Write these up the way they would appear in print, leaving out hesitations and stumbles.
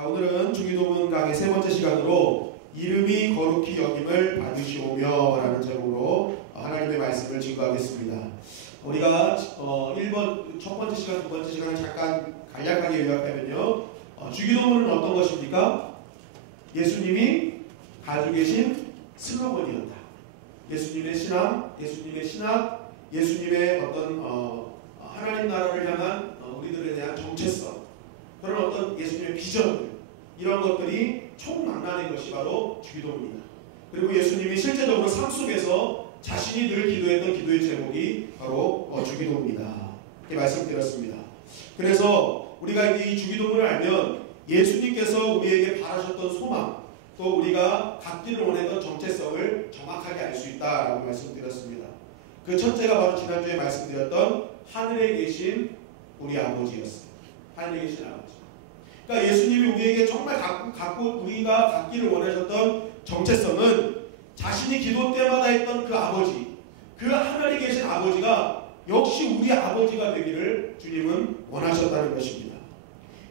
자, 오늘은 주기도문 강의 세 번째 시간으로 이름이 거룩히 여김을 받으시오며 라는 제목으로 하나님의 말씀을 증거하겠습니다. 우리가 1번, 첫 번째 시간, 두 번째 시간을 잠깐 간략하게 요약하면요. 주기도문은 어떤 것입니까? 예수님이 가지고 계신 슬로건이었다. 예수님의 신앙, 예수님의 어떤 하나님 나라를 향한 우리들에 대한 정체성, 그런 어떤 예수님의 비전, 이런 것들이 총망라된 것이 바로 주기도문입니다. 그리고 예수님이 실제적으로 삶 속에서 자신이 늘 기도했던 기도의 제목이 바로 주기도문이다. 이렇게 말씀드렸습니다. 그래서 우리가 이 주기도문을 알면 예수님께서 우리에게 바라셨던 소망, 또 우리가 갖기를 원했던 정체성을 정확하게 알 수 있다라고 말씀드렸습니다. 그 첫째가 바로 지난주에 말씀드렸던 하늘에 계신 우리 아버지였어요. 하늘에 계신 아버지. 그러니까 예수님이 우리에게 정말 우리가 갖기를 원하셨던 정체성은 자신이 기도 때마다 했던 그 아버지, 그 하늘에 계신 아버지가 역시 우리 아버지가 되기를 주님은 원하셨다는 것입니다.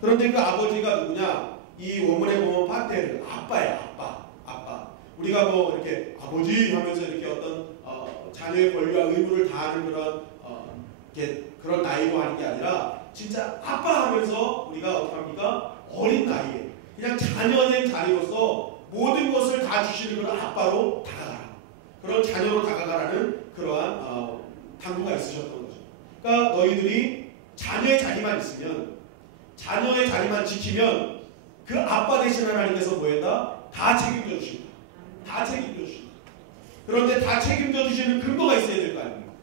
그런데 그 아버지가 누구냐? 이 원문에 보면 파테르, 아빠야, 아빠. 우리가 뭐 이렇게 아버지 하면서 이렇게 어떤 자녀의 권리와 의무를 다하는 그런 나이로 하는 게 아니라 진짜 아빠 하면서 우리가 어떻게 합니까? 어린 나이에 그냥 자녀된 자리로서 모든 것을 다 주시는 그런 아빠로 다가가라. 그런 자녀로 다가가라는 그러한 당부가 있으셨던 거죠. 그러니까 너희들이 자녀의 자리만 있으면, 자녀의 자리만 지키면 그 아빠 되신 하나님께서 뭐했다? 다 책임져 주신다. 다 책임져 주신다. 그런데 다 책임져 주시는 근거가 있어야 될 거 아닙니까?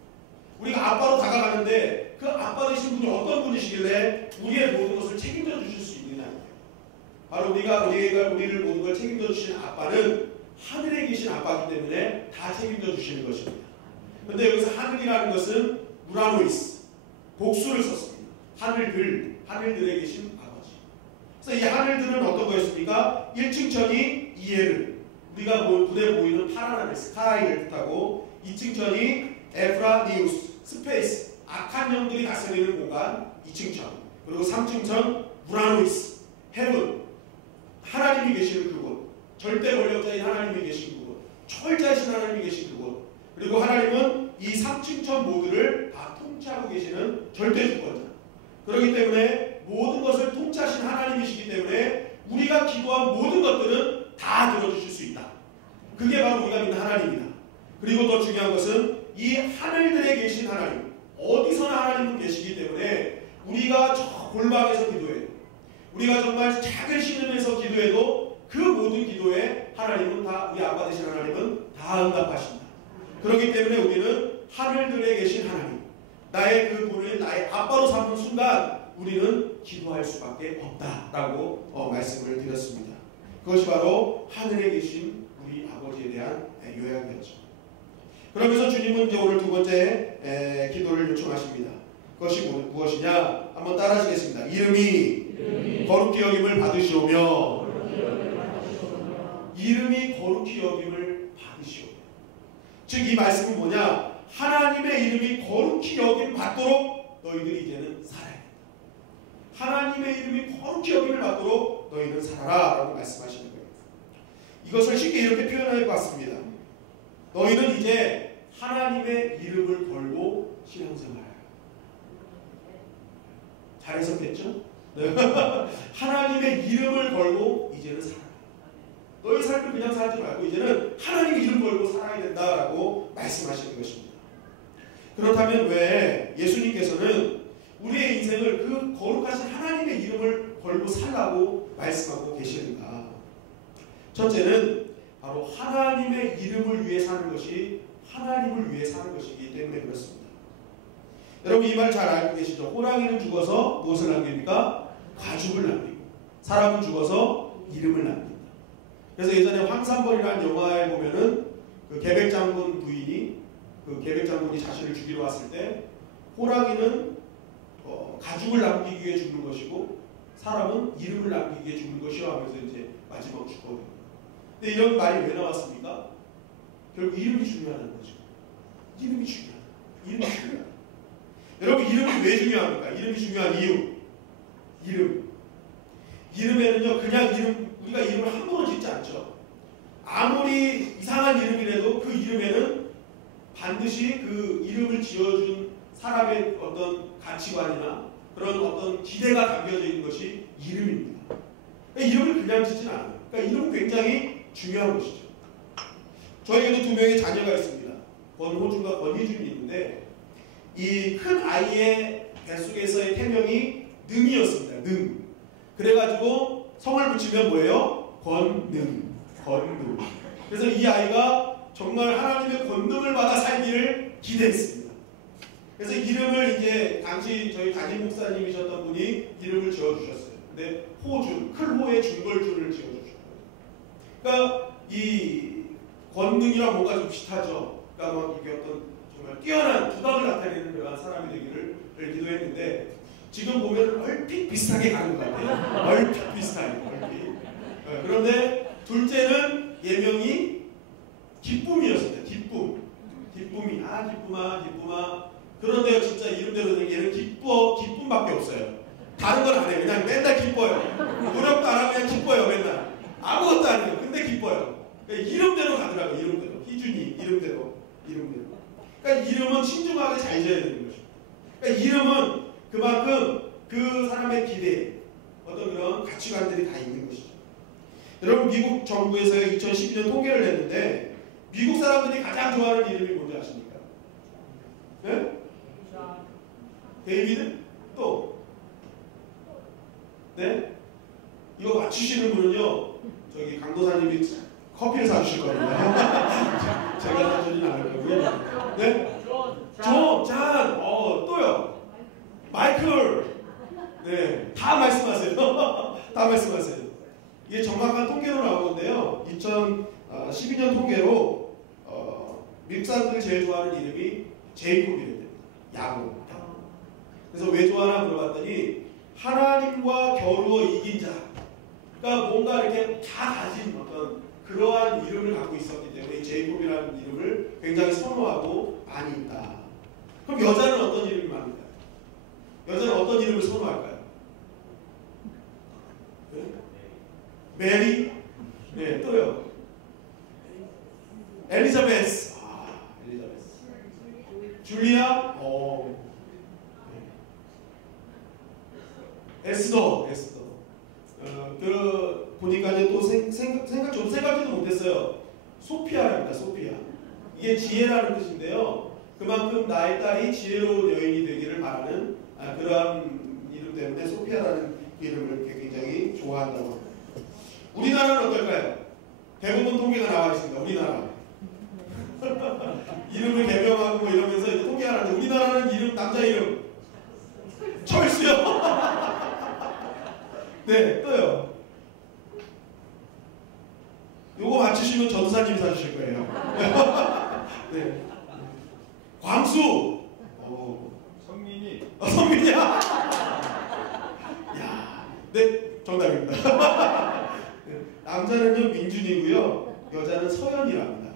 우리가 아빠로 다가가는데 그 아빠 되신 분이 어떤 분이시길래 우리의 모든 것을 책임져 주실 수 있느냐고요. 바로 우리가 우리를 모든 걸 책임져 주시는 아빠는 하늘에 계신 아빠이기 때문에 다 책임져 주시는 것입니다. 그런데 여기서 하늘이라는 것은 우라노이스, 복수를 썼습니다. 하늘들에 계신 아버지. 그래서 이 하늘들은 어떤 거였습니까? 1층 천이 이에르, 우리가 눈에 보이는 파란 하늘, 스카이를 뜻하고, 2층 천이 에프라니우스, 스페이스, 악한 영들이 다스리는 공간, 2층 천. 그리고 3층 천, 우라노이스, 헤븐, 하나님이 계시는 그곳, 절대 권력자인 하나님이 계신 그곳, 초월자이신 하나님이 계신 그곳. 그리고 하나님은 이 3층 천 모두를 다 통치하고 계시는 절대 주권자. 그렇기 때문에 모든 것을 통치하신 하나님이시기 때문에 우리가 기도한 모든 것들은 다 들어주실 수 있다. 그게 바로 우리가 믿는 하나님이다. 그리고 더 중요한 것은 이 하늘들에 계신 하나님, 어디서나 하나님은 계시기 때문에 우리가 저 골방에서 기도해도, 우리가 정말 작은 신음에서 기도해도 그 모든 기도에 하나님은 다, 우리 아빠 되신 하나님은 다 응답하신다. 그렇기 때문에 우리는 하늘들에 계신 하나님, 나의 그 분을 나의 아빠로 삼는 순간 우리는 기도할 수밖에 없다라고 말씀을 드렸습니다. 그것이 바로 하늘에 계신 우리 아버지에 대한 요약이었죠. 그러면서 주님은 이제 오늘 두 번째 기도를 요청하십니다. 그것이 무엇이냐? 한번 따라하시겠습니다. 이름이 거룩히 여김을 받으시오며, 이름이 거룩히 여김을 받으시오며. 즉 이 말씀은 뭐냐? 하나님의 이름이 거룩히 여김 받도록 너희들이 이제는 살아야 된다. 하나님의 이름이 거룩히 여김을 받도록 너희는 살아라 라고 말씀하시는 거예요. 이것을 쉽게 이렇게 표현해 봤습니다. 너희는 이제 하나님의 이름을 걸고 신앙생활해요. 잘 해석됐죠? 하나님의 이름을 걸고 이제는 살아라. 너희 삶을 그냥 살지 말고 이제는 하나님의 이름 걸고 살아야 된다라고 말씀하시는 것입니다. 그렇다면 왜 예수님께서는 우리의 인생을 그 거룩하신 하나님의 이름을 걸고 살라고 말씀하고 계시는가? 첫째는 바로 하나님의 이름을 위해 사는 것이 하나님을 위해 사는 것이기 때문에 그렇습니다. 여러분 이 말 잘 알고 계시죠? 호랑이는 죽어서 무엇을 남깁니까? 가죽을 남기고, 사람은 죽어서 이름을 남긴다. 그래서 예전에 황산벌이라는 영화에 보면은 그 계백장군 부인이, 그 계백장군이 자신을 죽이러 왔을 때 호랑이는 가죽을 남기기 위해 죽는 것이고 사람은 이름을 남기기 위해 죽는 것이요 하면서 이제 마지막 죽거든요. 근데 이런 말이 왜 나왔습니까? 결국 이름이 중요하다는 거죠. 이름이 중요하다. 이름이 중요하다. 여러분 이름이 왜 중요합니까? 이름이 중요한 이유. 이름에는요, 그냥 우리가 이름을 함부로 짓지 않죠. 아무리 이상한 이름이라도 그 이름에는 반드시 그 이름을 지어준 사람의 어떤 가치관이나 그런 어떤 기대가 담겨져 있는 것이 이름입니다. 그러니까 이름을 그냥 짓지는 않아요. 그러니까 이름은 굉장히 중요한 것이죠. 저에게도 두 명의 자녀가 있습니다. 권호준과 권희준이 있는데 이 큰 아이의 뱃속에서의 태명이 능이었습니다. 능. 그래가지고 성을 붙이면 뭐예요? 권능. 권능. 그래서 이 아이가 정말 하나님의 권능을 받아 살기를 기대했습니다. 그래서 이름을 이제 당시 저희 담임 목사님이셨던 분이 이름을 지어주셨어요. 근데 호준, 큰 호의 중벌준을 지어주셨어요. 그러니까 이 권능이랑 뭔가 좀 비슷하죠. 그러니까 막 이게 어떤 정말 뛰어난 두각을 나타내는 그런 사람이 되기를 기도했는데 지금 보면 얼핏 비슷하게 가는 것 같아요. 얼핏 비슷하게. 얼핏. 그런데 둘째는 예명이 기쁨이었습니다. 기쁨. 기쁨이. 아 기쁨아 기쁨아. 그런데요 진짜 이름대로 얘는 기쁨밖에 없어요. 다른 건 안 해요. 그냥 맨날 기뻐요. 노력도 안 하고 그냥 기뻐요. 맨날. 아무것도 안 해요. 근데 기뻐요. 그러니까 이름대로 가더라고요. 이름대로. 희준이 이름대로. 그러니까 이름은 신중하게 잘 지어야 되는 것입니다. 그러니까 이름은 그만큼 그 사람의 기대, 어떤 그런 가치관들이 다 있는 것이죠. 여러분 미국 정부에서 2012년 통계를 냈는데 미국 사람들이 가장 좋아하는 이름이 뭔지 아십니까? 네? 데이비드? 또? 네? 이거 맞추시는 분은요 저기 강도사님이 커피를 사주실 거예요. 제가 사주진 않을 거고요. 네? 존, 또요. 마이클. 네, 다 말씀하세요. 다 말씀하세요. 이게 정확한 통계로 나오는데요. 2012년 통계로 미국 사람들이 제일 좋아하는 이름이 제이콥이래요. 야곱. 그래서 왜 좋아하나 물어봤더니 하나님과 겨루어 이긴 자. 그러니까 뭔가 이렇게 다 가진 어떤 그러한 이름을 갖고 있었기 때문에 제이콥이라는 이름을 굉장히 선호하고 많이 있다. 그럼 여자는 어떤 이름이 많을까요? 여자는 어떤 이름을 선호할까요? 네? 메리? 네, 또요. 엘리자베스. 엘리자베스. 줄리아? 네. 에스더. 보니까 또 생각지도 못했어요. 소피아랍니다. 소피아. 이게 지혜라는 뜻인데요. 그만큼 나의 딸이 지혜로운 여인이 되기를 바라는 그러한 이름 때문에 소피아라는 이름을 굉장히 좋아한다고 합니다. 우리나라는 어떨까요? 대부분 통계가 나와 있습니다. 우리나라. 이름을 개명하고 뭐 이러면서 통계가 나는데 우리나라는 이름, 남자 이름 철수요. 네, 또요. 요거 맞추시면 전도사님이 사주실 거예요. 네. 광수. 성민이. 성민이야. 야, 네, 정답입니다. 네, 남자는요 민준이고요, 여자는 서연이랍니다.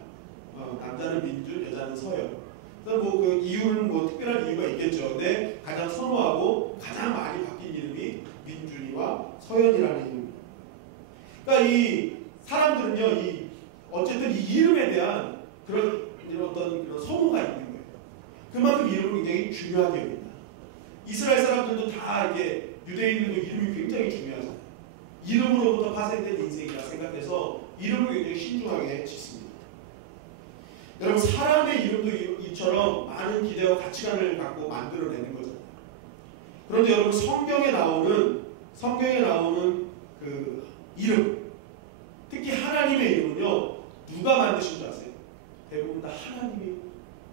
남자는 민준, 여자는 서연. 그래서 뭐 그 이유는 뭐 특별한 이유가 있겠죠. 근데 가장 선호하고 가장 많이 바뀐 이름이 민준이와 서연이라는 이름입니다. 그러니까 이 사람들은요, 어쨌든 이 이름에 대한 그런 어떤 그런 소모가 있는 거예요. 그만큼 이름을 굉장히 중요하게 여긴다. 이스라엘 사람들도 다 이게 유대인들도 이름이 굉장히 중요하잖아요. 이름으로부터 파생된 인생이라 생각해서 이름을 굉장히 신중하게 짓습니다. 여러분 사람의 이름도 이처럼 많은 기대와 가치관을 갖고 만들어내는 거잖아요. 그런데 여러분 성경에 나오는 그 이름, 특히 하나님의 이름은요 누가 만드신 줄 아세요? 대부분 다 하나님이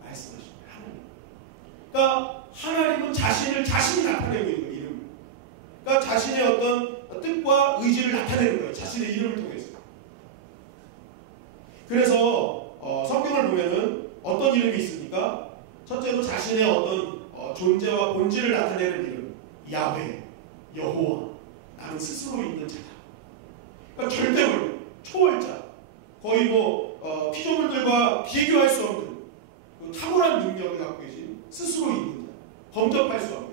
말씀하십니다. 하나님. 그러니까 하나님은 자신이 나타내고 있는 거예요. 이름. 그러니까 자신의 어떤 뜻과 의지를 나타내는 거예요. 자신의 이름을 통해서. 그래서 성경을 보면은 어떤 이름이 있습니까? 첫째로 자신의 어떤 존재와 본질을 나타내는 이름, 야훼, 여호와, 나는 스스로 있는 자다. 그러니까 절대로 초월자, 거의 뭐 피조물들과 비교할 수 없는 그 탁월한 능력을 갖고 계신 스스로 있는 자, 범접할 수 없는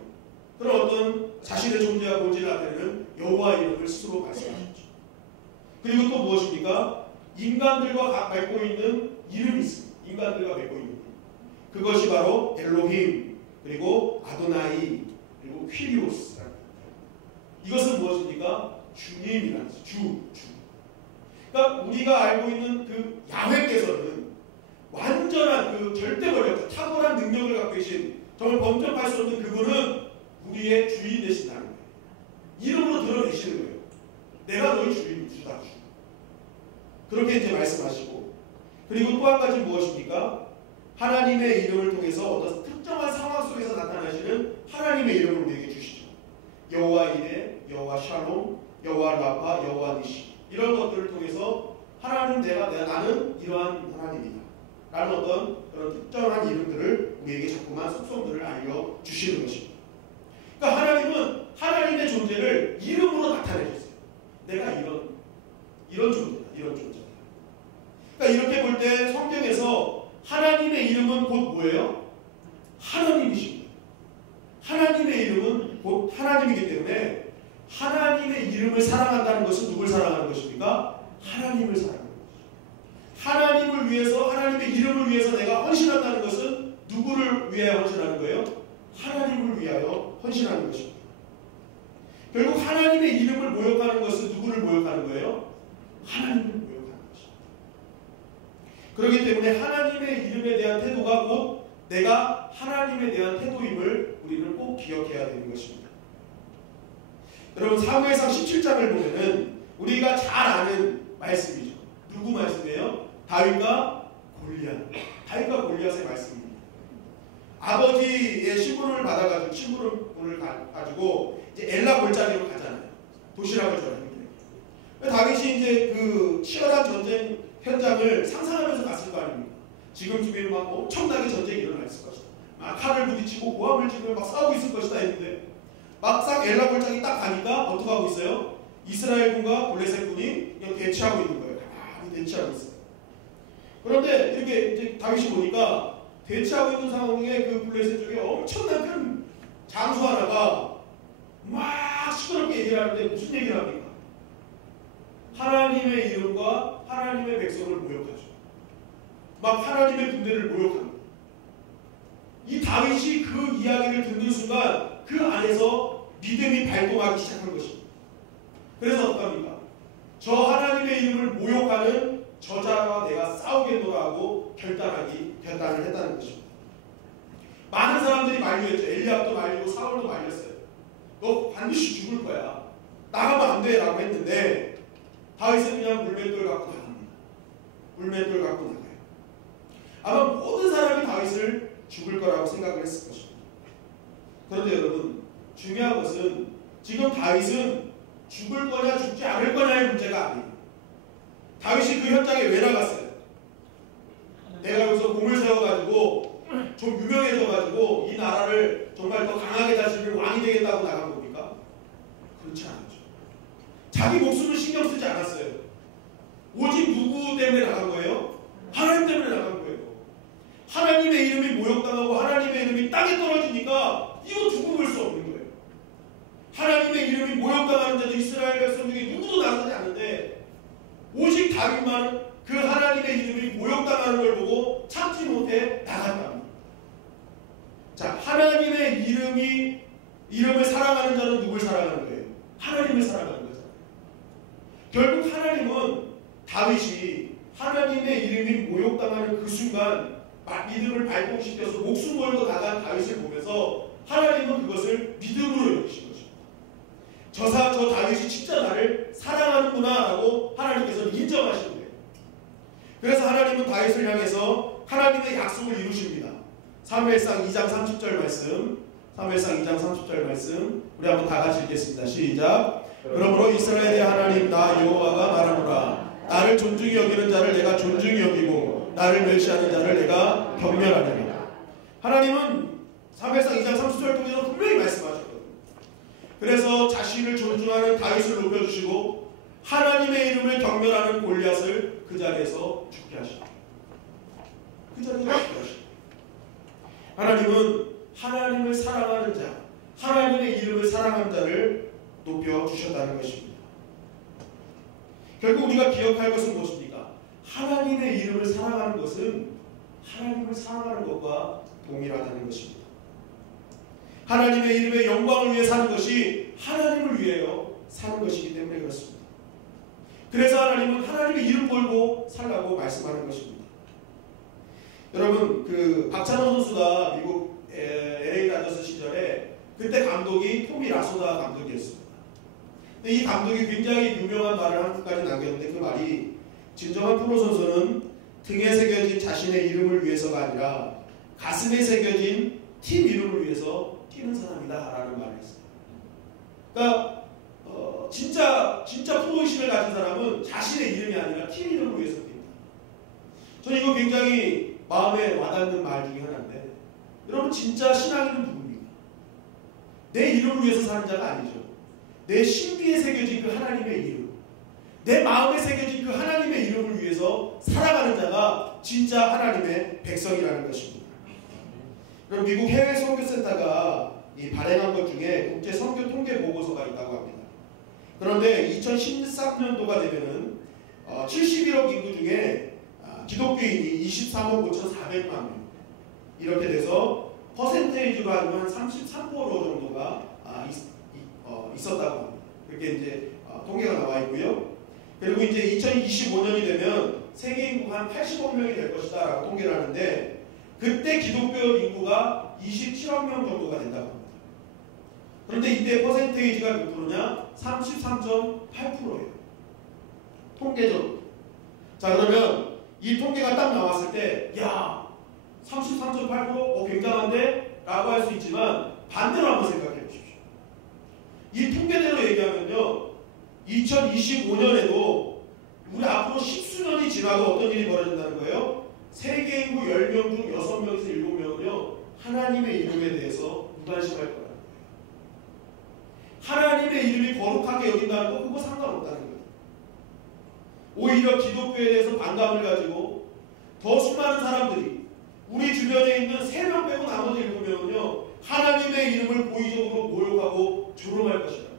그런 어떤 자신의 존재와 본질을 나타내는 여호와 이름을 스스로 말씀하셨죠. 그리고 또 무엇입니까? 인간들과 맺고 있는 이름이 있습니다. 인간들과 맺고 있는 이름. 그것이 바로 엘로힘, 그리고 아도나이, 그리고 퀴리오스. 이것은 무엇입니까? 주님이라는 거죠. 주. 그러니까 우리가 알고 있는 그 야훼께서는 완전한 그 절대권력, 탁월한 능력을 갖고 계신, 정말 범접할 수 없는 그분은 우리의 주인 되신다는 거예요. 이름으로 드러내시는 거예요. 내가 너희 주다. 그렇게 이제 말씀하시고, 그리고 또 한 가지 무엇입니까? 하나님의 이름을 통해서 어떤 특정한 상황 속에서 나타나시는 하나님의 이름을 우리에게 주시죠. 여호와 이레, 여호와 샬롬, 여호와 라파, 여호와 니시, 이런 것들을 통해서 하나님 나는 이러한 하나님이다 라는 어떤 그런 특정한 이름들을 우리에게 자꾸만 속성들을 알려주시는 것입니다. 그러니까 하나님은 하나님의 존재를 이름으로 나타내셨어요. 내가 이런 존재다, 이런 존재다. 그러니까 이렇게 볼 때 성경에서 하나님의 이름은 곧 뭐예요? 하나님이십니다. 하나님의 이름은 곧 하나님이기 때문에 하나님의 이름을 사랑한다는 것은 누굴 사랑하는 것입니까? 하나님을 사랑하는 것이죠. 하나님을 위해서, 하나님의 이름을 위해서 내가 헌신한다는 것은 누구를 위하여 헌신하는 거예요? 하나님을 위하여 헌신하는 것입니다. 결국 하나님의 이름을 모욕하는 것은 누구를 모욕하는 거예요? 하나님을 모욕하는 것입니다. 그렇기 때문에 하나님의 이름에 대한 태도가 곧 내가 하나님에 대한 태도임을 우리는 꼭 기억해야 되는 것입니다. 여러분, 사무엘상 17장을 보면은 우리가 잘 아는 말씀이죠. 누구 말씀이에요? 다윗과 골리앗의 말씀입니다. 아버지의 심부름을 받아가지고, 심부름을 가지고 이제 엘라 골짜기로 가잖아요. 도시락을 줘야 됩니다. 다윗이 이제 그 치열한 전쟁 현장을 상상하면서 갔을 거 아닙니까? 지금쯤이면 막 엄청나게 전쟁이 일어나 있을 것이다. 막 칼을 부딪히고 모함을 지르며 막 싸우고 있을 것이다 했는데, 막상 엘라 골짜기 딱 가니까 어떻게 하고 있어요? 이스라엘군과 블레셋 군이 그냥 대치하고 있는 거예요. 가만히 대치하고 있어요. 그런데 이렇게 이제 다윗이 보니까 대치하고 있는 상황에 그 블레셋 쪽에 엄청난 큰 장수 하나가 막 시끄럽게 얘기를 하는데 무슨 얘기를 합니까? 하나님의 이름과 하나님의 백성을 모욕하죠. 막 하나님의 군대를 모욕합니다. 이 다윗이 그 이야기를 듣는 순간 그 안에서 믿음이 발동하기 시작한 것입니다. 그래서 어떡합니까? 저 하나님의 이름을 모욕하는 저자와 내가 싸우겠노라 하고 결단을 했다는 것입니다. 많은 사람들이 만류했죠. 엘리압도 말리고 사울도 말렸어요. 너 반드시 죽을 거야. 나가면 안 돼 라고 했는데 다윗은 그냥 물맷돌 갖고 나갑니다. 물맷돌 갖고 나가요. 아마 모든 사람이 다윗을 죽을 거라고 생각을 했을 것입니다. 그런데 여러분, 중요한 것은 지금 다윗은 죽을 거냐 죽지 않을 거냐의 문제가 아니에요. 다윗이 그 현장에 왜 나갔어요? 내가 여기서 공을 세워가지고 좀 유명해져가지고 이 나라를 정말 더 강하게 다스리는 왕이 되겠다고 나간 겁니까? 그렇지 않았죠. 자기 목숨을 신경 쓰지 않았어요. 오직 누구 때문에 나간 거예요? 하나님 때문에 나간 거예요. 하나님의 이름이 모욕당하고 하나님의 이름이 땅에 떨어지니까 이거 두고 볼 수 없는 거예요. 하나님의 이름이 모욕당하는 자도 이스라엘 백성 중에 누구도 나가지 않는데 오직 다윗만 그 하나님의 이름이 모욕당하는 걸 보고 참지 못해 나갔답니다. 자, 하나님의 이름을 사랑하는 자는 누굴 사랑하는 거예요? 하나님을 사랑하는 거잖아요. 결국 하나님은 다윗이 하나님의 이름이 모욕당하는 그 순간 믿음을 발동시켜서 목숨 걸고 나간 다윗을 보면서 하나님은 그것을 믿음으로 여기신 것입니다. 저 다윗이 진짜 나를 사랑하는구나 라고 하나님께서 인정하시는 거예요. 그래서 하나님은 다윗을 향해서 하나님의 약속을 이루십니다. 사무엘상 2장 30절 말씀, 사무엘상 2장 30절 말씀 우리 한번 다 같이 읽겠습니다. 시작. 그러므로 이스라엘의 하나님 나 여호와가 말하노라. 나를 존중히 여기는 자를 내가 존중히 여기고 나를 멸시하는 자를 내가 경멸하리라. 하나님은 사무엘상 2장 30절 통해서 분명히 말씀하셨거든요. 그래서 자신을 존중하는 다윗을 높여주시고 하나님의 이름을 경멸하는 골리앗을 그 자리에서 죽게 하십니다. 그 자리에서 죽게 하십니다. 하나님은 하나님을 사랑하는 자, 하나님의 이름을 사랑하는 자를 높여주셨다는 것입니다. 결국 우리가 기억할 것은 무엇입니까? 하나님의 이름을 사랑하는 것은 하나님을 사랑하는 것과 동일하다는 것입니다. 하나님의 이름의 영광을 위해 사는 것이 하나님을 위하여 사는 것이기 때문에 그렇습니다. 그래서 하나님은 하나님의 이름 걸고 살라고 말씀하는 것입니다. 여러분, 그 박찬호 선수가 미국 LA 다저스 시절에 그때 감독이 토미 라소다 감독이었습니다. 근데 이 감독이 굉장히 유명한 말을 한 가지 남겼는데 그 말이 진정한 프로 선수는 등에 새겨진 자신의 이름을 위해서가 아니라 가슴에 새겨진 팀 이름을 위해서 뛰는 사람이다 라는 말을 했어요. 그러니까 진짜 프로의식을 가진 사람은 자신의 이름이 아니라 팀 이름을 위해서 뛴다. 저는 이거 굉장히 마음에 와닿는 말 중에 하나인데, 여러분 진짜 신앙인은 누굽니까? 내 이름을 위해서 사는 자가 아니죠. 내 신비에 새겨진 그 하나님의 이름, 내 마음에 새겨진 그 하나님의 이름을 위해서 살아가는 자가 진짜 하나님의 백성이라는 것입니다. 그럼 미국 해외 선교센터가 발행한 것 중에 국제 선교 통계 보고서가 있다고 합니다. 그런데 2013년도가 되면은 71억 인구 중에 기독교인이 23억 5,400만 명 이렇게 돼서 퍼센테이지로 하면 33% 정도가 있었다고 합니다. 그렇게 이제 통계가 나와 있고요. 그리고 이제 2025년이 되면 세계 인구가 한 80억 명이 될 것이다라고 통계를 하는데, 그때 기독교 인구가 27억 명 정도가 된다고 합니다. 그런데 이때 퍼센테이지가 몇 프로냐? 33.8%예요. 통계적으로. 자, 그러면 이 통계가 딱 나왔을 때, 야, 33.8% 굉장한데? 라고 할 수 있지만 반대로 한번 생각해 보십시오. 이 통계대로 얘기하면요, 2025년에도 우리 앞으로 10수년이 지나도 어떤 일이 벌어진다는 거예요? 세계 인구 10명 중 6명에서 7명은요 하나님의 이름에 대해서 무관심할 거라는 거예요. 하나님의 이름이 거룩하게 여긴다는 거 그거 상관없다는 거예요. 오히려 기독교에 대해서 반감을 가지고 더 수많은 사람들이 우리 주변에 있는 3명 빼고 나머지 7명은요 하나님의 이름을 고의적으로 모욕하고 조롱할 것이다.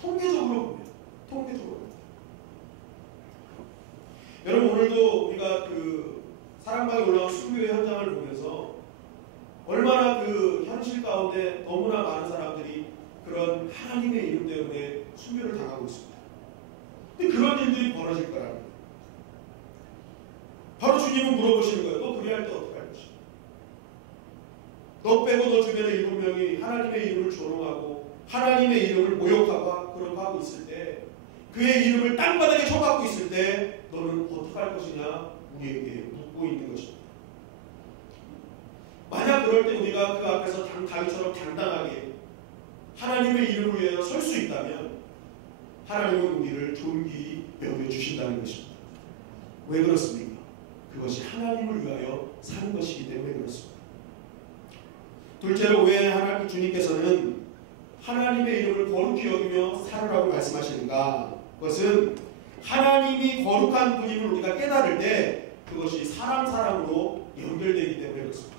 통계적으로 보면 통계적으로. 여러분, 오늘도 우리가 그 사랑방에 올라온 순교의 현장을 보면서 얼마나 그 현실 가운데 너무나 많은 사람들이 그런 하나님의 이름 때문에 순교를 당하고 있습니다. 근데 그런 일들이 벌어질 거라는 거예요. 바로 주님은 물어보시는 거예요. 너 그리 할 때 어떻게 할 것이냐? 너 빼고 너 주변에 7명이 하나님의 이름을 조롱하고 하나님의 이름을 모욕하고 그렇게 하고 있을 때, 그의 이름을 땅바닥에 쳐박고 있을 때 너는 어떻게 할 것이냐 우리에게 묻고 있는 것입니다. 만약 그럴 때 우리가 그 앞에서 다윗처럼 당당하게 하나님의 이름을 위해서 설 수 있다면 하나님은 우리를 존귀히 여겨주신다는 것입니다. 왜 그렇습니까? 그것이 하나님을 위하여 사는 것이기 때문에 그렇습니다. 둘째로 왜 하나님 주님께서는 하나님의 이름을 거룩히 여기며 살으라고 말씀하시는가? 그것은 하나님이 거룩한 분임을 우리가 깨달을 때 그것이 사람으로 연결되기 때문에 그렇습니다.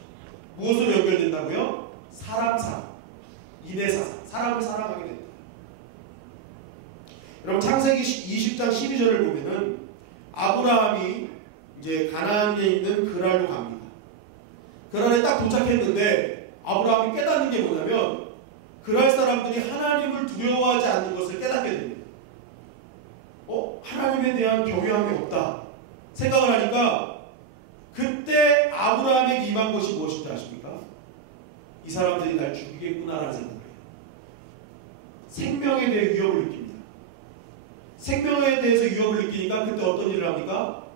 무엇으로 연결된다고요? 사람, 인해사상, 사람을 사랑하게 된다. 여러분, 창세기 20장 12절을 보면은 아브라함이 이제 가나안에 있는 그랄로 갑니다. 그랄에 딱 도착했는데 아브라함이 깨닫는 게 뭐냐면 그랄 사람들이 하나님을 두려워하지 않는 것을 깨닫게 됩니다. 하나님에 대한 경외함이 없다 생각을 하니까 그때 아브라함에게 임한 것이 무엇인지 아십니까? 이 사람들이 날 죽이겠구나라는 생각을 해요. 생명에 대해 위협을 느낍니다. 생명에 대해서 위협을 느끼니까 그때 어떤 일을 합니까?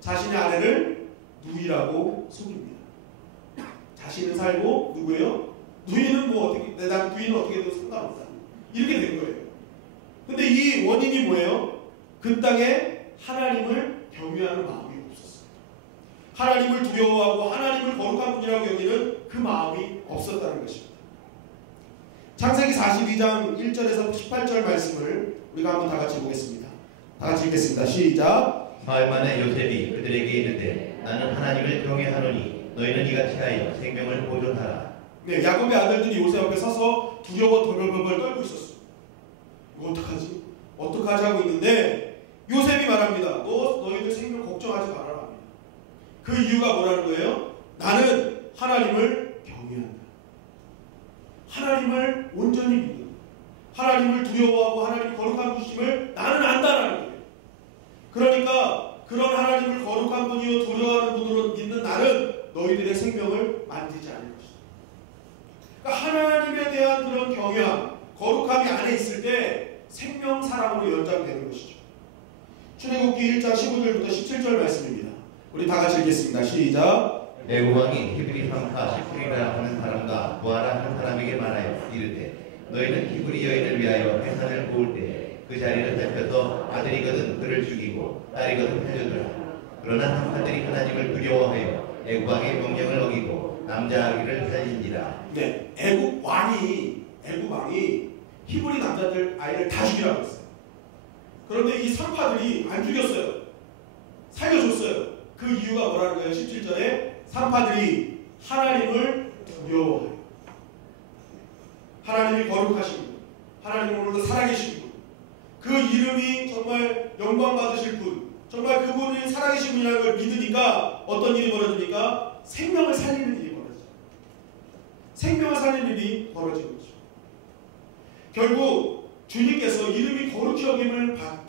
자신의 아내를 누이라고 속입니다. 자신은 살고 누구예요? 누이는 뭐 어떻게, 내 부인은 어떻게 해도 상관없다. 이렇게 된 거예요. 근데 이 원인이 뭐예요? 그 땅에 하나님을 경외하는 마음이 없었어요. 하나님을 두려워하고 하나님을 거룩한 분이라고 여기는 그 마음이 없었다는 것입니다. 창세기 42장 1절에서 18절 말씀을 우리가 한번 다 같이 보겠습니다. 다 같이 읽겠습니다. 시작. 사흘 만에 요셉이 그들에게 이르되 나는 하나님을 경외하노니 너희는 이같이 하여 생명을 보존하라. 네, 야곱의 아들들이 요셉 앞에 서서 두려워 덜덜덜 떨고 있었어요. 이거 어떡하지? 어떡하지 하고 있는데 요셉이 말합니다. 너희들 생명 걱정하지 말아라 합니다. 그 이유가 뭐라는 거예요? 나는 하나님을 경외한다. 하나님을 온전히 믿는다. 하나님을 두려워하고 하나님 거룩한 분심을 나는 안다라는 거예요. 그러니까 그런 하나님을 거룩한 분이요 두려워하는 분으로 믿는 나는 너희들의 생명을 만지지 않을 것이다. 그러니까 하나님에 대한 그런 경외함, 거룩함이 안에 있을 때 생명 사랑으로 연장되는 것이죠. 출애굽기 1장 15절부터 17절 말씀입니다. 우리 다 같이 읽겠습니다. 시작. 애굽 왕이 히브리 상하 시프리라 하는 사람과 부하라 하는 사람에게 말하여 이르되 너희는 히브리 여인을 위하여 회산을 모을 때 그 자리를 살펴서 아들이거든 그를 죽이고 딸이거든 해주더라. 그러나 상하들이 하나님을 두려워하여 애굽 왕의 명령을 어기고 남자 아기를 살린지라. 네, 애굽 왕이 히브리 남자들 아이를 다 죽이라고 했어요. 그런데 이 산파들이 안 죽였어요. 살려줬어요. 그 이유가 뭐라는 거예요? 17절에 산파들이 하나님을 두려워해요. 하나님이 거룩하신 분, 하나님 오늘도 살아계신 분, 그 이름이 정말 영광 받으실 분, 정말 그분이 살아계신 분이라는 걸 믿으니까 어떤 일이 벌어집니까? 생명을 살리는 일이 벌어져요. 생명을 살리는 일이 벌어지는 거죠. 결국 주님께서 이름이 거룩히 여김을 받게 하라.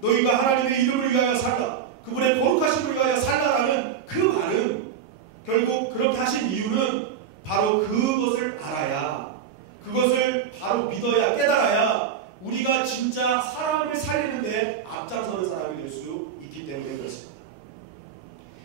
너희가 하나님의 이름을 위하여 살라. 그분의 거룩하심을 위하여 살라라는 그 말은 결국 그렇게 하신 이유는 바로 그것을 알아야, 그것을 바로 믿어야, 깨달아야 우리가 진짜 사람을 살리는데 앞장서는 사람이 될 수 있기 때문에 그렇습니다.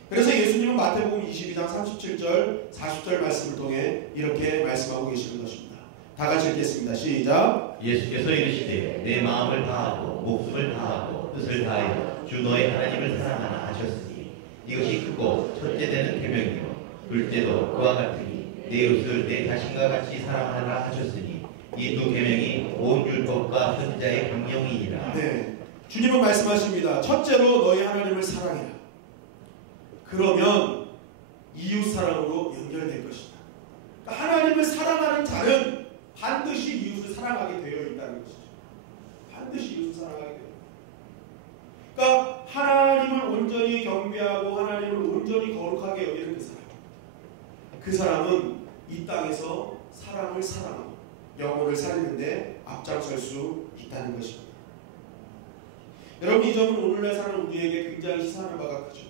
그래서 예수님은 마태복음 22장 37절 40절 말씀을 통해 이렇게 말씀하고 계시는 것입니다. 다 같이 읽겠습니다. 시작. 예수께서 이르시되 내 마음을 다하고 목숨을 다하고 뜻을 다하여 주 너의 하나님을 사랑하라 하셨으니 이것이 크고 첫째 되는 계명이요 둘째도 그와 같으니 내 이웃을 내 자신과 같이 사랑하라 하셨으니 이 두 계명이 온 율법과 선지자의 강령이니라. 네, 주님은 말씀하십니다. 첫째로 너희 하나님을 사랑해라. 그러면 이웃 사랑으로 연결될 것이다. 그러니까 하나님을 사랑하는 자는 반드시 이웃을 사랑하게 되어 있다는 것이죠. 반드시 이웃을 사랑하게 되어 있다. 그러니까 하나님을 온전히 경배하고 하나님을 온전히 거룩하게 여기는 그 사람은 이 땅에서 사람을 사랑하고 영혼을 살리는데 앞장설 수 있다는 것입니다. 여러분, 이 점은 오늘날 사는 우리에게 굉장히 시사하는 바가 크죠.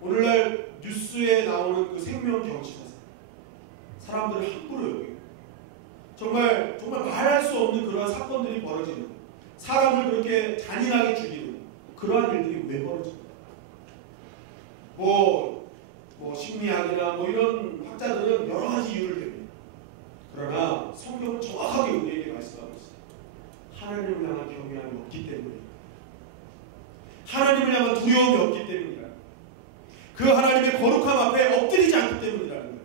오늘날 뉴스에 나오는 그 생명 경시사상, 사람들을 함부로 여기고 정말 말할 수 없는 그러한 사건들이 벌어지는, 사람을 그렇게 잔인하게 죽이는 그러한 일들이 왜 벌어집니까? 심리학이나 이런 학자들은 여러 가지 이유를 댑니다. 그러나 성경은 정확하게 우리에게 말씀하고 있어요. 하나님을 향한 경외함이 없기 때문입니다. 하나님을 향한 두려움이 없기 때문이라. 그 하나님의 거룩함 앞에 엎드리지 않기 때문이라는 거예요.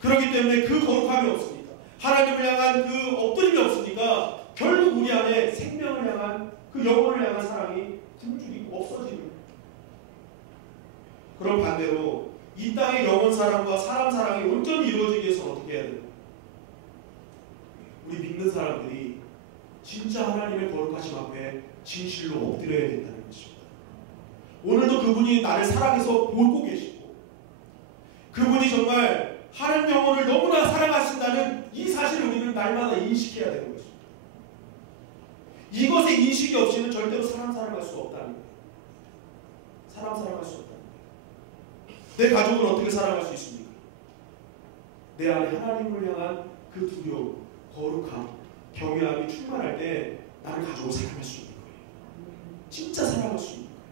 그렇기 때문에 그 거룩함이 없으니까, 하나님을 향한 그 엎드림이 없으니까 결국 우리 안에 생명을 향한, 그 영혼을 향한 사랑이 굶주리고 없어지는 거예요. 그럼 반대로 이 땅의 영혼 사랑과 사람 사랑이 온전히 이루어지기 위해서 어떻게 해야 되나? 우리 믿는 사람들이 진짜 하나님의 거룩하심 앞에 진실로 엎드려야 된다는 것입니다. 오늘도 그분이 나를 사랑해서 보고 계시고, 그분이 정말 하나님 영혼을 너무나 사랑하신다는 이 사실을 우리는 날마다 인식해야 되는 것입니다. 이것의 인식이 없이는 절대로 사랑할 수 없다는 거예요. 사랑할 수 없다는 거예요. 내 가족을 어떻게 사랑할 수 있습니까? 내 안에 하나님을 향한 그 두려움, 거룩함, 경외함이 충만할 때 나는 가족을 사랑할 수 있는 거예요. 진짜 사랑할 수 있는 거예요.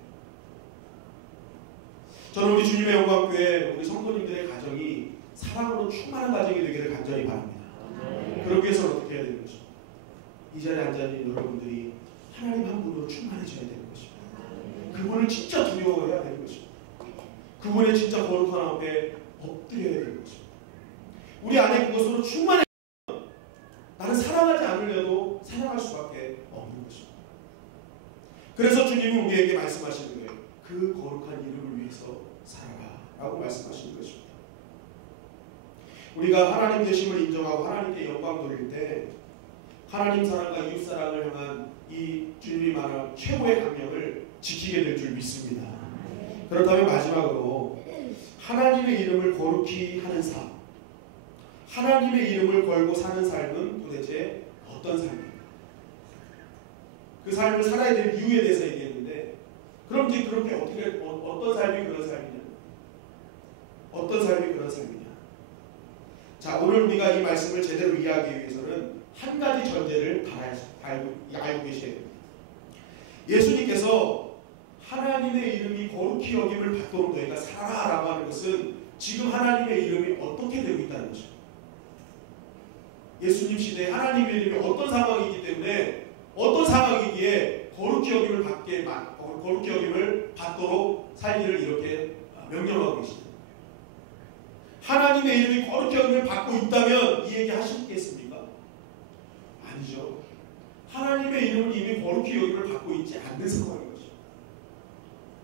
저는 우리 주님의 영광교회 우리 성도님들의 가정이 사랑으로 충만한 가정이 되기를 간절히 바랍니다. 그러기 위해서는 어떻게 해야 되는 것입니까? 이 자리에 앉아있는 여러분들이 하나님 한 분으로 충만해져야 되는 것입니다. 그분을 진짜 두려워해야 되는 것입니다. 그분의 진짜 거룩한 앞에 엎드려야 되는 것입니다. 우리 안에 그것으로 충만해 나는 사랑하지 않으려도 사랑할 수밖에 없는 것입니다. 그래서 주님은 우리에게 말씀하시는 거예요. 그 거룩한 이름을 위해서 살아라 라고 말씀하시는 것입니다. 우리가 하나님 되심을 인정하고 하나님께 영광 돌릴 때 하나님 사랑과 이웃 사랑을 향한 이 주님이 말한 최고의 강령을 지키게 될 줄 믿습니다. 그렇다면 마지막으로 하나님의 이름을 거룩히 하는 삶, 하나님의 이름을 걸고 사는 삶은 도대체 어떤 삶입니까? 그 삶을 살아야 될 이유에 대해서 얘기했는데, 그럼 이제 그렇게 어떤 삶이 그런 삶이냐? 어떤 삶이 그런 삶이냐? 자, 오늘 우리가 이 말씀을 제대로 이해하기 위해서는 한 가지 전제를 알고 계셔야 됩니다. 예수님께서 하나님의 이름이 거룩히 여김을 받도록 너희가 살아라고 하는 것은 지금 하나님의 이름이 어떻게 되고 있다는 것입니다. 예수님 시대에 하나님의 이름이 어떤 상황이기 때문에 어떤 상황이기에 거룩히 여김을 받도록 살기를 이렇게 명령하고 계십니다. 하나님의 이름이 거룩히 여김을 받고 있다면 이 얘기 하시겠습니까? 아니죠. 하나님의 이름은 이미 거룩히 여김을 받고 있지 않는 상황인 거죠.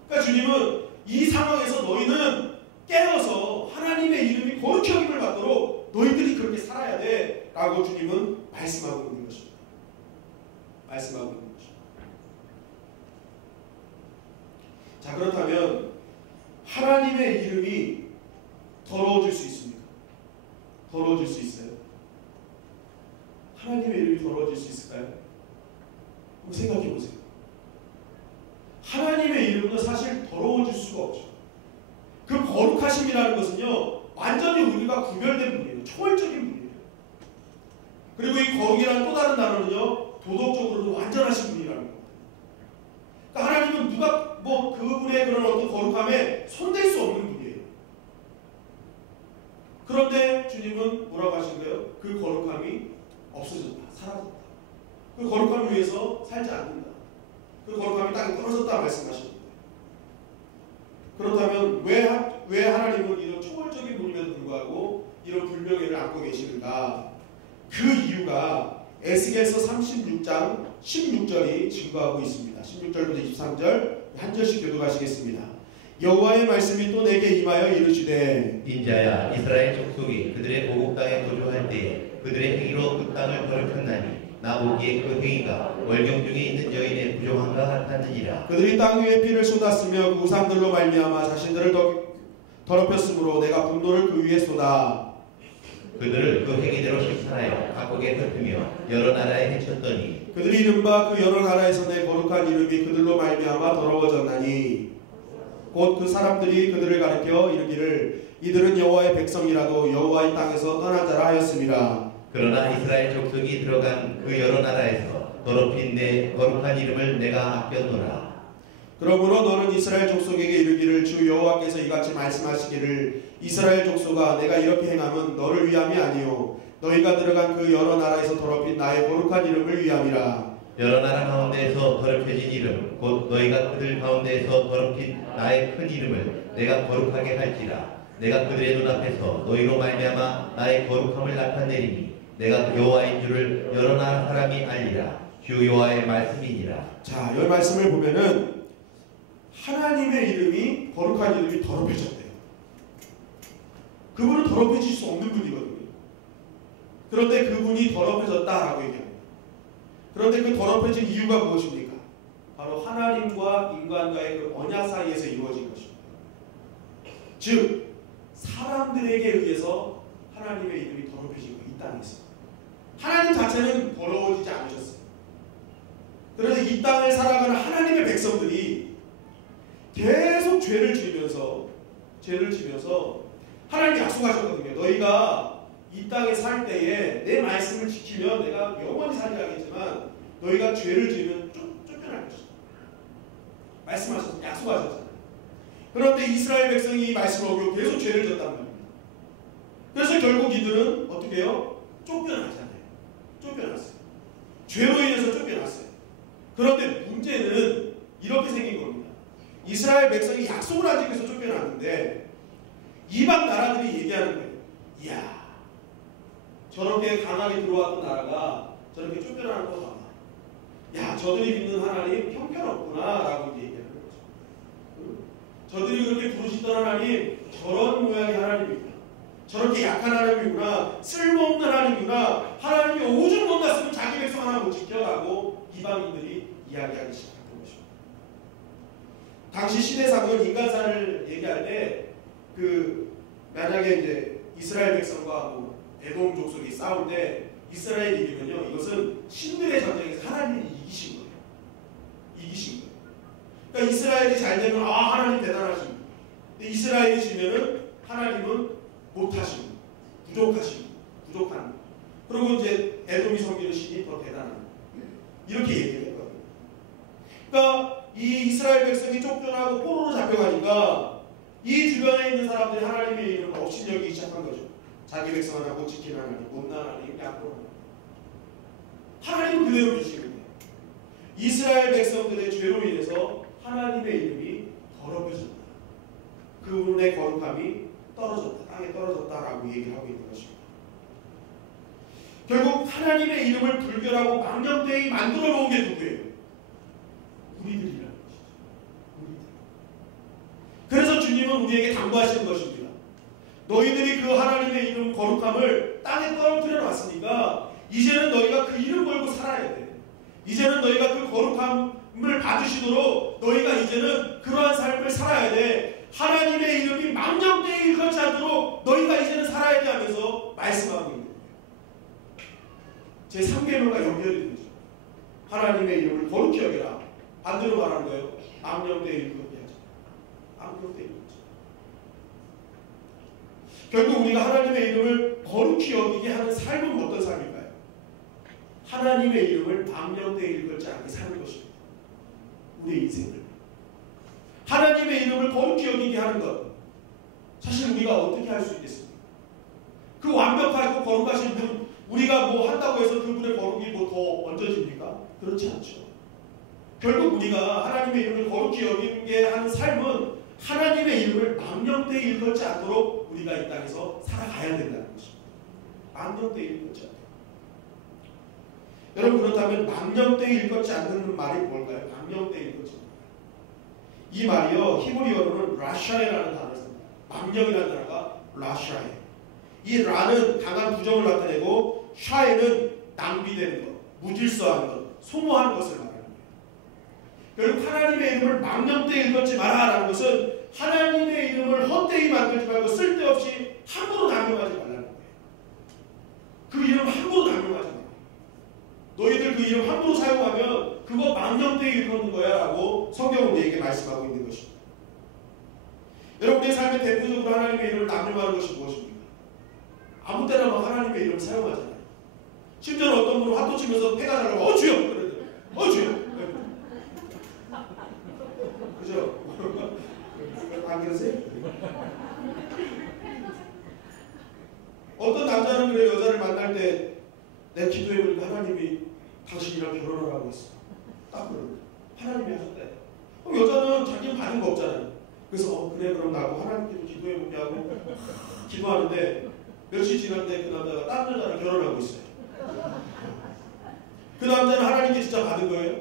그러니까 주님은 이 상황에서 너희는 깨어서 하나님의 이름이 거룩히 여김을 받도록 너희들이 그렇게 살아야 돼 라고 주님은 말씀하고 있는 것입니다. 말씀하고 있는 것입니다. 자, 그렇다면 하나님의 이름이 더러워질 수 있습니까? 더러워질 수 있어요? 하나님의 이름이 더러워질 수 있을까요? 한번 생각해 보세요. 하나님의 이름은 사실 더러워질 수가 없죠. 그 거룩하심이라는 것은요, 완전히 우리가 구별된 분이에요. 초월적인 분이에요. 그리고 이 거룩이라는 또 다른 단어는요, 도덕적으로도 완전하신 분이라는 겁니다. 그러니까 하나님은 누가 그분의 그런 어떤 거룩함에 손댈 수 없는 분이에요. 그런데 주님은 뭐라고 하신 거예요? 그 거룩함이 없어졌다, 사라졌다. 그 거룩함을 위해서 살지 않는다. 그 거룩함이 땅에 떨어졌다 말씀하시는 거예요. 그렇다면 왜 하나님은 이런 초월적인 분임에도 불구하고 이런 불명예를 안고 계시는가? 그 이유가 에스겔서 36장 16절이 증거하고 있습니다. 16절부터 23절 한 절씩 교독하시겠습니다. 여호와의 말씀이 또 내게 임하여 이르시되, 인자야, 이스라엘 족속이 그들의 고국 땅에 거주할 때에 그들의 행위로 그 땅을 더럽혔나니 나 보기에 그 행위가 월경 중에 있는 여인의 부정함과 같았느니라. 그들이 땅 위에 피를 쏟았으며 그 우상들로 말미암아 자신들을 더럽혔으므로 내가 분노를 그 위에 쏟아 그들을 그 행위대로 심판하여 각국에 흩으며 여러 나라에 해쳤더니 그들이 이른바 그 여러 나라에서 내 거룩한 이름이 그들로 말미암아 더러워졌나니 곧 그 사람들이 그들을 가리켜 이르기를 이들은 여호와의 백성이라도 여호와의 땅에서 떠난 자라 하였습니다. 그러나 이스라엘 족속이 들어간 그 여러 나라에서 더럽힌 내 거룩한 이름을 내가 아꼈노라. 그러므로 너는 이스라엘 족속에게 이르기를 주 여호와께서 이같이 말씀하시기를 이스라엘 족속아 내가 이렇게 행함은 너를 위함이 아니요 너희가 들어간 그 여러 나라에서 더럽힌 나의 거룩한 이름을 위함이라. 여러 나라 가운데에서 더럽혀진 이름 곧 너희가 그들 가운데에서 더럽힌 나의 큰 이름을 내가 거룩하게 할지라. 내가 그들의 눈앞에서 너희로 말미암아 나의 거룩함을 나타내리니 내가 여호와인 줄을 여러 나라 사람이 알리라. 주 여호와의 말씀이니라. 자, 이 말씀을 보면은 하나님의 이름이 거룩한 이름이 더럽혀졌대요. 그분은 더럽혀질 수 없는 분이거든요. 그런데 그분이 더럽혀졌다라고 얘기합니다. 그런데 그 더럽혀진 이유가 무엇입니까? 바로 하나님과 인간과의 그 언약 사이에서 이루어진 것입니다. 즉 사람들에게 의해서 하나님의 이름이 더럽혀진 거예요. 이 땅에서. 하나님 자체는 더러워지지 않으셨어요. 그런데 이 땅을 살아가는 하나님의 백성들이 계속 죄를 지으면서 하나님이 약속하셨거든요. 너희가 이 땅에 살 때에 내 말씀을 지키면 내가 영원히 살게 하겠지만 너희가 죄를 지으면 쫓겨날 것이다. 말씀하셨잖아요. 약속하셨잖아요. 그런데 이스라엘 백성이 이 말씀을 어기고 계속 죄를 졌단 말입니다. 그래서 결국 이들은 어떻게 해요? 쫓겨나잖아요. 쫓겨났어요. 죄로 인해서 쫓겨났어요. 그런데 문제는 이렇게 생긴 겁니다. 이스라엘 백성이 약속을 안 지켜서 쫓겨났는데 이방 나라들이 얘기하는 거예요. 이야, 저렇게 강하게 들어왔던 나라가 저렇게 쫓겨나는 거 봐봐. 야, 저들이 믿는 하나님 형편없구나 라고 얘기하는 거죠. 저들이 그렇게 부르시던 하나님 저런 모양의 하나님입니다. 저렇게 약한 하나님이구나, 쓸모없는 하나님이구나, 하나님이 오죽 못났으면 자기 백성 하나 못 지켜라고 이방인들이 이야기하기 시작했던 것입니다. 당시 시대상은 인간사를 얘기할 때 만약에 이제 이스라엘 백성과 에돔 족속이 싸울 때 이스라엘이 이기면요, 이것은 신들의 전쟁에서 하나님이 이기신 거예요. 이기신 거예요. 그러니까 이스라엘이 잘 되면 하나님 대단하신. 근데 이스라엘이 지면은 하나님은 못하신, 부족한. 그리고 이제 에돔이 섬기는 신이 더 대단한. 이렇게 얘기를 했거든요. 그러니까 이 이스라엘 백성이 쫓겨나고 포로로 잡혀가니까 이 주변에 있는 사람들이 하나님의 이름을 업신여기기 시작한 거죠. 자기 백성 하나 못 지키는 하나님, 못난 하나님, 약도 하나님은 그대로 계시는데 이스라엘 백성들의 죄로 인해서 하나님의 이름이 더럽혀졌다. 그분의 거룩함이 떨어졌다. 땅에 떨어졌다라고 얘기를 하고 있는 것입니다. 결국 하나님의 이름을 불결하고 망령되이 만들어 놓은 게 누구예요? 우리들이라는 것이죠. 우리들. 그래서 주님은 우리에게 당부하시는 것입니다. 너희들이 그 하나님의 이름 거룩함을 땅에 떨어뜨려 놨으니까 이제는 너희가 그 이름 걸고 살아야 돼. 이제는 너희가 그 거룩함을 받으시도록 너희가 이제는 그러한 삶을 살아야 돼. 하나님의 이름이 망령되이 일컫지 않도록 너희가 이제는 살아야 돼 하면서 말씀하고 있는 거예요. 제 3계명과 연결이 되죠. 하나님의 이름을 거룩히 여겨라. 반대로 말하는 거예요. 망령되이 일컫게 하지. 망령되이 일컫지. 결국 우리가 하나님의 이름을 거룩히 여기게 하는 삶은 어떤 삶일까요? 하나님의 이름을 망령되이 일컫지 않게 사는 것입니다. 우리의 인생을. 하나님의 이름을 거룩히 여기게 하는 것. 사실 우리가 어떻게 할 수 있겠습니까? 그 완벽하고 거룩하신 분, 우리가 뭐 한다고 해서 그분의 거룩이 뭐 더 얹어집니까? 그렇지 않죠. 결국 우리가 하나님의 이름을 거룩히 여기게 하는 삶은 하나님의 이름을 망령되이 일컫지 않도록 우리가 이 땅에서 살아가야 된다는 것입니다. 망령되이 일컫지 않도록. 여러분, 그렇다면 망령되이 일컫지 않는 말이 뭘까요? 망령되이 일컫지 않는 말. 이 말이요, 히브리어로는 라샤에라는 단어를 씁니다. 망령이라는 단어가 라샤에. 이 라는 강한 부정을 나타내고 샤에는 낭비되는 것, 무질서한 것, 소모하는 것을 말합니다. 결국 하나님의 이름을 망령되이 일컫지 마라라는 것은 하나님의 이름을 헛되이 만들지 말고 쓸데없이 함부로 남용하지 말라는 거예요. 그 이름 함부로 남용하지 마. 너희들 그 이름 함부로 사용하면 그거 망령되이 일컫는 거야 라고 성경은 우리에게 말씀하고 있는 것입니다. 여러분의 삶에 대표적으로 하나님의 이름을 남용하는 것이 무엇입니까? 아무 때나 막 하나님의 이름을 사용하잖아요. 심지어는 어떤 분은 화도 치면서 패가 달라고 주여! 그러더라고요. 주여! 그죠? 안 그러세요? 어떤 남자는 그래, 여자를 만날 때 내가 기도해보니까 하나님이 당신이랑 결혼을 하고 있어. 딱 그러는데 하나님이 하셨대. 그럼 여자는 자기는 받은 거 없잖아요. 그래서 그래, 그럼 나도 하나님께서 기도해보냐고 기도하는데 며칠 지났는데 그 남자가 다른 여자랑 결혼하고 있어요. 그 남자는 하나님께 진짜 받은 거예요?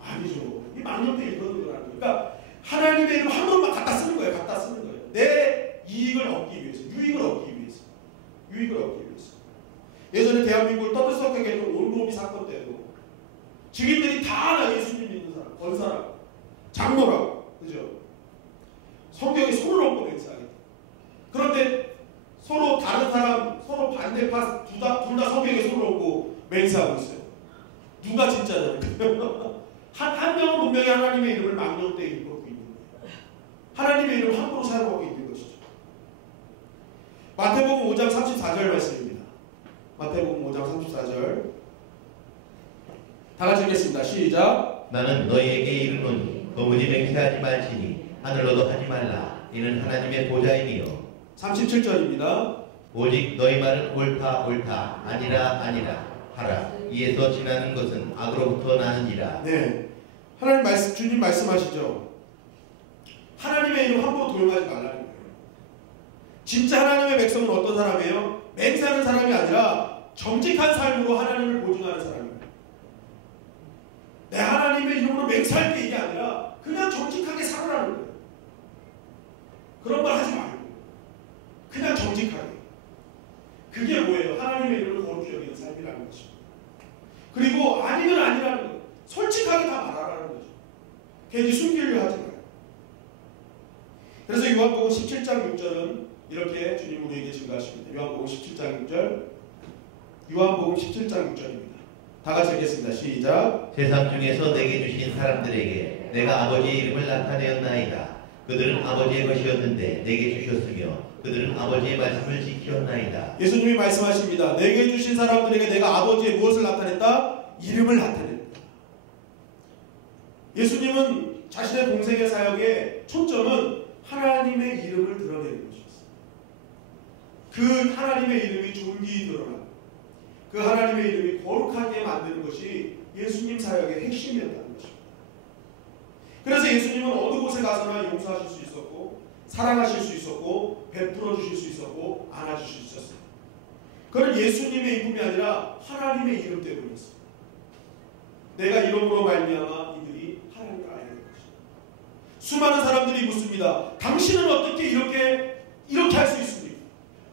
아니죠. 이 망령되이 이러는 거라는 거예요. 그러니까 하나님의 이름 한 번만 갖다 쓰는 거예요. 갖다 쓰는 거예요. 내 이익을 얻기 위해서, 유익을 얻기 위해서. 예전에 대한민국을 떠들썩하게 했던 온로미 사건 때도 증인들이 다 나 예수님 믿는 사람, 권사람, 장로라고, 그죠? 성경에 손을 얹고 맹세하겠다. 그런데 서로 다른 사람, 서로 반대파 둘 다 성경에 손을 얹고 맹세하고 있어요. 누가 진짜냐? 한 명은 분명히 하나님의 이름을 망령되이 일컫고 있는 거예요. 하나님의 이름을 함부로 사용하고 있는 것이죠. 마태복음 5장 34절 말씀입니다. 마태복음 5장 34절 다 같이 읽겠습니다. 시작. 나는 너희에게 이르노니 도무지 맹세하지 말지니 하늘로도 하지 말라. 이는 하나님의 보좌이니요. 37절입니다. 오직 너희 말은 옳다 옳다 아니라 아니라 하라. 이에서 지나는 것은 악으로부터 나느니라. 네, 하나님 말씀, 주님 말씀하시죠. 하나님의 이름 함부로 도용하지 말라는 거예요. 진짜 하나님의 백성은 어떤 사람이에요? 맹세하는 사람이 아니라 정직한 삶으로 하나님을 보증하는 사람입니다. 내 하나님의 이름으로 맹세할 게 이게 아니라 그냥 정직하게 살아라는 거예요. 그런 말 하지 말고 그냥 그리고 아니면 아니라는 거예요. 솔직하게 다 말하라는 거죠. 괜히 숨기려 하지 마요. 그래서 요한복음 17장 6절은 이렇게 주님 우리에게 증거하십니다. 요한복음 17장 6절, 요한복음 17장 6절입니다. 다 같이 읽겠습니다. 시작. 세상 중에서 내게 주신 사람들에게 내가 아버지의 이름을 나타내었나이다. 그들은 아버지의 것이었는데 내게 주셨으며 그들은 아버지의 말씀을 지켰나이다. 예수님이 말씀하십니다. 내게 주신 사람들에게 내가 아버지의 무엇을 나타냈다? 이름을 나타냈다. 예수님은 자신의 공생의 사역의 초점은 하나님의 이름을 드러내는 것이었어요. 그 하나님의 이름이 존귀히 드러나고 그 하나님의 이름이 거룩하게 만드는 것이 예수님 사역의 핵심이었다는 것입니다. 그래서 예수님은 어느 곳에 가서나 용서하실 수 있었고 사랑하실 수 있었고 베풀어 주실 수 있었고 안아주실 수 있었어요. 그건 예수님의 이름이 아니라 하나님의 이름 때문이었어요. 내가 이름으로 말미암아 이들이 하나님을 알게 된 것입니다. 수많은 사람들이 묻습니다. 당신은 어떻게 이렇게 할 수 있습니까?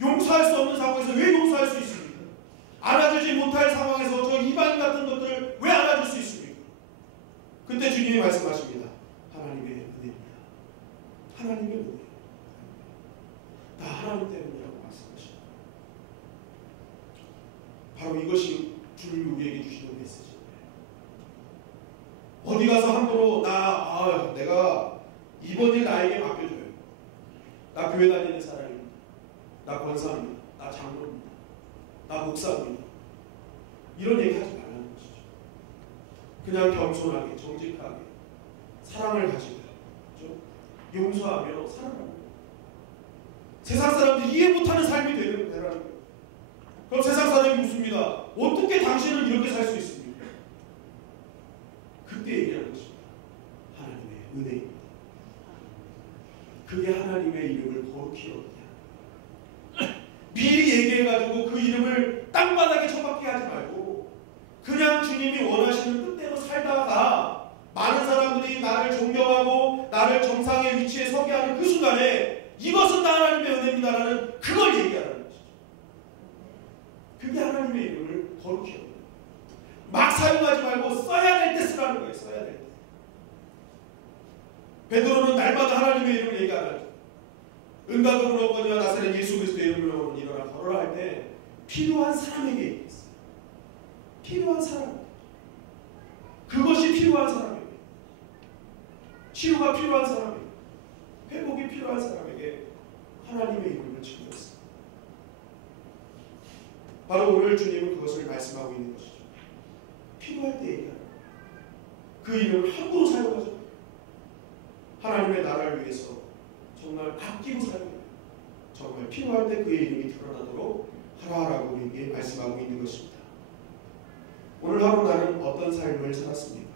용서할 수 없는 상황에서 왜 용서할 수 있습니까? 안아주지 못할 상황에서 저 이방 같은 것들을 왜 안아줄 수 있습니까? 그때 주님이 말씀하십니다. 하나님의 은혜입니다. 하나님의 은혜. 다 하나님 때문이라고 말씀하십니다. 바로 이것이 주님이 우리에게 주시는 메시지입니다. 어디 가서 함부로 내가 이번 일 나에게 맡겨줘요. 나 교회 다니는 사람입니다. 나 권사입니다. 나 장로입니다. 나 목사입니다. 이런 얘기 하지 말라는 것이죠. 그냥 겸손하게 정직하게 사랑을 가지고 용서하며 사랑하고 세상 사람들이 이해 못하는 삶이 되라는 거예요. 그럼 세상 사람이 묻습니다. 어떻게 당신은 이렇게 살 수 있습니까? 그때 얘기하는 것입니다. 하나님의 은혜입니다. 그게 하나님의 이름을 거룩히 여기게 합니다. 미리 얘기해가지고 그 이름을 땅바닥에 처박게 하지 말고 그냥 주님이 원하시는 뜻대로 살다가 많은 사람들이 나를 존경하고 나를 정상의 위치에 서게 하는 그 순간에 이것은 다 하나님의 은혜입니다라는 그걸 얘기하라는 것이죠. 그게 하나님의 이름을 거룩히 합니다. 막 사용하지 말고 써야 될 때 쓰라는 거예요. 써야 될 때. 베드로는 날마다 하나님의 이름을 얘기 안 하죠. 은가금으로 오거니와 나사렛 예수 그리스도의 이름으로 일어나 걸어라 할 때 필요한 사람에게 얘기했어요. 필요한 사람. 그것이 필요한 사람에게. 치유가 필요한 사람에게. 회복이 필요한 사람에게 하나님의 이름을 증거했습니다. 바로 오늘 주님은 그것을 말씀하고 있는 것이죠. 필요할 때 얘기하라. 그 이름을 함부로 사용하죠. 하나님의 나라를 위해서 정말 아끼고 살고 정말 필요할 때 그의 이름이 드러나도록 하라라고 우리에게 말씀하고 있는 것입니다. 오늘 하루 나는 어떤 삶을 살았습니까?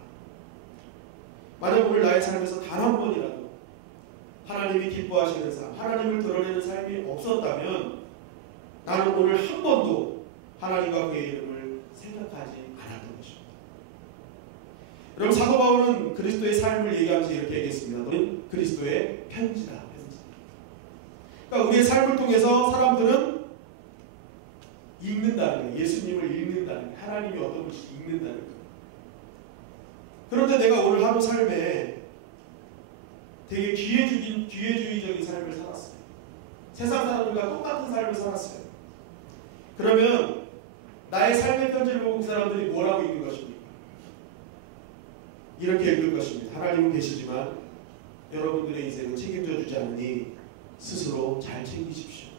만약 오늘 나의 삶에서 단 한 번이라도 하나님이 기뻐하시는 삶, 하나님을 드러내는 삶이 없었다면 나는 오늘 한 번도 하나님과 그의 이름을 생각하지 않았던 것입니다. 여러분 사도 바울은 그리스도의 삶을 얘기하면서 이렇게 얘기했습니다. 너는 그리스도의 편지다. 편지. 그러니까 우리의 삶을 통해서 사람들은 읽는다는 거예요. 예수님을 읽는다는 거예요. 하나님이 어떤 분인지 읽는다는 거예요. 그런데 내가 오늘 하루 삶에 되게 기회주의적인 삶을 살았어요. 세상 사람들과 똑같은 삶을 살았어요. 그러면 나의 삶의 편지를 보고 그 사람들이 뭐라고 읽는 것입니까? 이렇게 읽을 것입니다. 하나님은 계시지만 여러분들의 인생은 책임져 주지 않으니 스스로 잘 챙기십시오.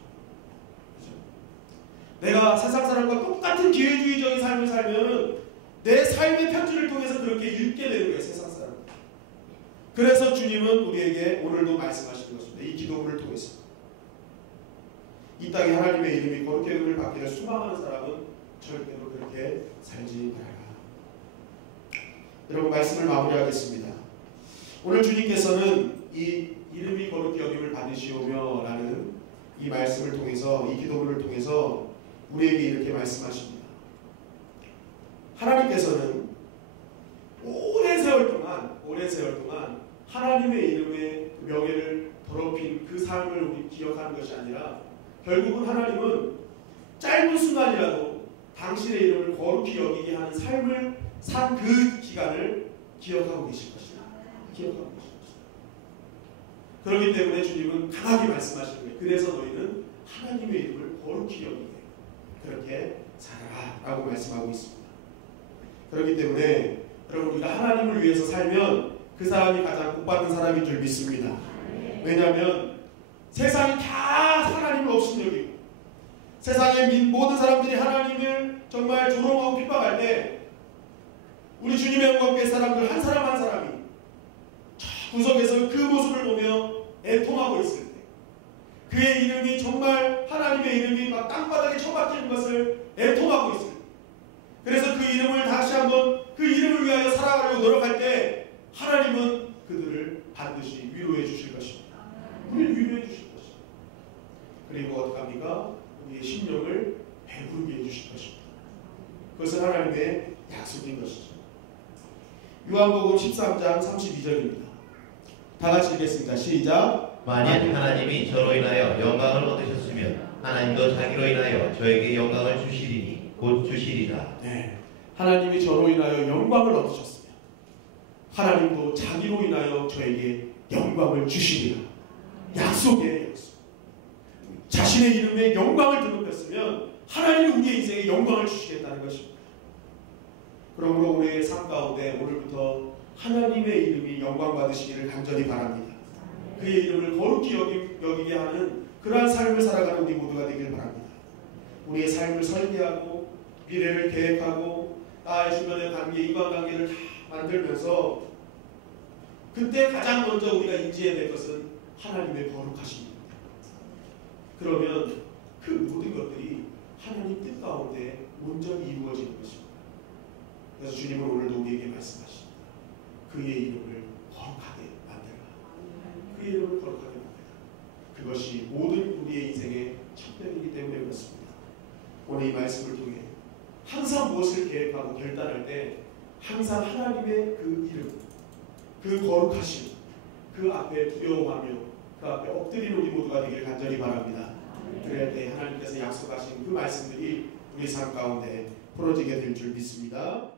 그렇죠? 내가 세상 사람과 똑같은 기회주의적인 삶을 살면 내 삶의 편지를 통해서 그렇게 읽게 되는 거예요. 세상 사람. 그래서 주님은 우리에게 오늘도 말씀하시는 것입니다. 이 기도문을 통해서 이 땅에 하나님의 이름이 거룩함을 받기를 소망하는 사람은 절대로 그렇게 살지 말아라. 여러분 말씀을 마무리하겠습니다. 오늘 주님께서는 이 이름이 거룩히 여김을 받으시오며 라는 이 말씀을 통해서 이 기도문을 통해서 우리에게 이렇게 말씀하십니다. 하나님께서는 오랜 세월 동안 하나님의 이름의 명예를 더럽힌 그 삶을 우리 기억하는 것이 아니라 결국은 하나님은 짧은 순간이라도 당신의 이름을 거룩히 여기게 하는 삶을 산 그 기간을 기억하고 계실 것이다. 기억하고 계실 것이다. 그렇기 때문에 주님은 강하게 말씀하시는 거예요. 그래서 너희는 하나님의 이름을 거룩히 여기게 그렇게 살아라 라고 말씀하고 있습니다. 그렇기 때문에 여러분 우리가 하나님을 위해서 살면 그 사람이 가장 복받는 사람인 줄 믿습니다. 왜냐하면 세상이 다 하나님을 업신여기고 세상의 모든 사람들이 하나님을 정말 조롱하고 핍박할 때 우리 주님의 영광교회 사람들 한 사람 한 사람이 저 구석에서 그 모습을 보며 애통하고 있을 때 그의 이름이 정말 하나님의 이름이 막 땅바닥에 처박히는 것을 애통하고 있을 때 그래서 그 이름을 다시 한번 그 이름을 위하여 살아가려고 노력할 때 하나님은 그들을 반드시 위로해 주실 것입니다. 우리를 위로해 주실 것입니다. 그리고 어떡합니까? 우리의 심령을 배부르게 해주실 것입니다. 그것은 하나님의 약속인 것이죠. 요한복음 13장 32절입니다. 다 같이 읽겠습니다. 시작. 만약 하나님이 저로 인하여 영광을 얻으셨으면 하나님도 자기로 인하여 저에게 영광을 주시리니 곧 주시리라. 네, 하나님이 저로 인하여 영광을 얻으셨으면 하나님도 자기로 인하여 저에게 영광을 주시리라. 약속이에요. 약속. 자신의 이름에 영광을 드높였으면 하나님이 우리의 인생에 영광을 주시겠다는 것입니다. 그러므로 우리의 삶 가운데 오늘부터 하나님의 이름이 영광 받으시기를 간절히 바랍니다. 그의 이름을 거룩히 여기게 하는 그러한 삶을 살아가는 우리 모두가 되길 바랍니다. 우리의 삶을 설계하고 미래를 계획하고 나의 주변의 관계, 인간관계를 다 만들면서 그때 가장 먼저 우리가 인지해야 될 것은 하나님의 거룩하심입니다. 그러면 그 모든 것들이 하나님 뜻 가운데 온전히 이루어지는 것입니다. 그래서 주님은 오늘도 우리에게 말씀하십니다. 그의 이름을 거룩하게 만들라. 그의 이름을 거룩하게 만들라. 그것이 모든 우리의 인생의 첫편이기 때문에 그렇습니다. 오늘 이 말씀을 통해 항상 무엇을 계획하고 결단할 때 항상 하나님의 그 이름, 그 거룩하심, 그 앞에 두려워하며 그 앞에 엎드리는 우리 모두가 되길 간절히 바랍니다. 그럴 때 하나님께서 약속하신 그 말씀들이 우리 삶 가운데 풀어지게 될 줄 믿습니다.